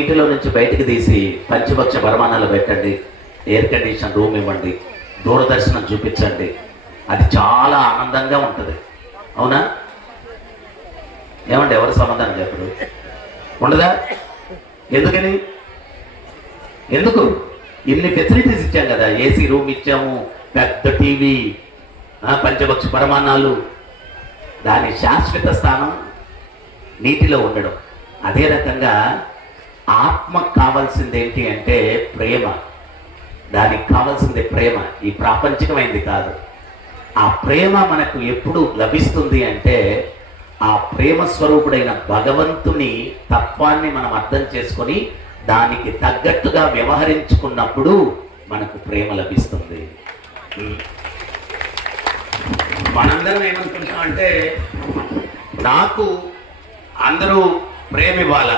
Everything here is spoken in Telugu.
ఇంటిలో నుంచి బయటికి తీసి పంచపక్ష పరమాణాలు పెట్టండి ఎయిర్ కండిషన్ రూమ్ ఇవ్వండి దూరదర్శనం చూపించండి. అది చాలా ఆనందంగా ఉంటుంది. అవునా? ఏమండి ఎవరు సమాధానం చెప్పడు ఉండదా? ఎందుకని? ఎందుకు? ఇన్ని ఫెసిలిటీస్ ఇచ్చాం కదా ఏసీ రూమ్ ఇచ్చాము పెద్ద టీవీ పంచపక్ష పరమాణాలు దాని శాశ్వత స్థానం నీటిలో ఉండడం. అదే రకంగా ఆత్మకు కావాల్సింది ఏంటి అంటే ప్రేమ. దానికి కావాల్సింది ప్రేమ. ఈ ప్రాపంచికమైంది కాదు. ఆ ప్రేమ మనకు ఎప్పుడు లభిస్తుంది అంటే ఆ ప్రేమ స్వరూపుడైన భగవంతుని తత్వాన్ని మనం అర్థం చేసుకొని దానికి తగ్గట్టుగా వ్యవహరించుకున్నప్పుడు మనకు ప్రేమ లభిస్తుంది. మనందరం ఏమనుకుంటాం అంటే నాకు అందరూ ప్రేమ ఇవ్వాల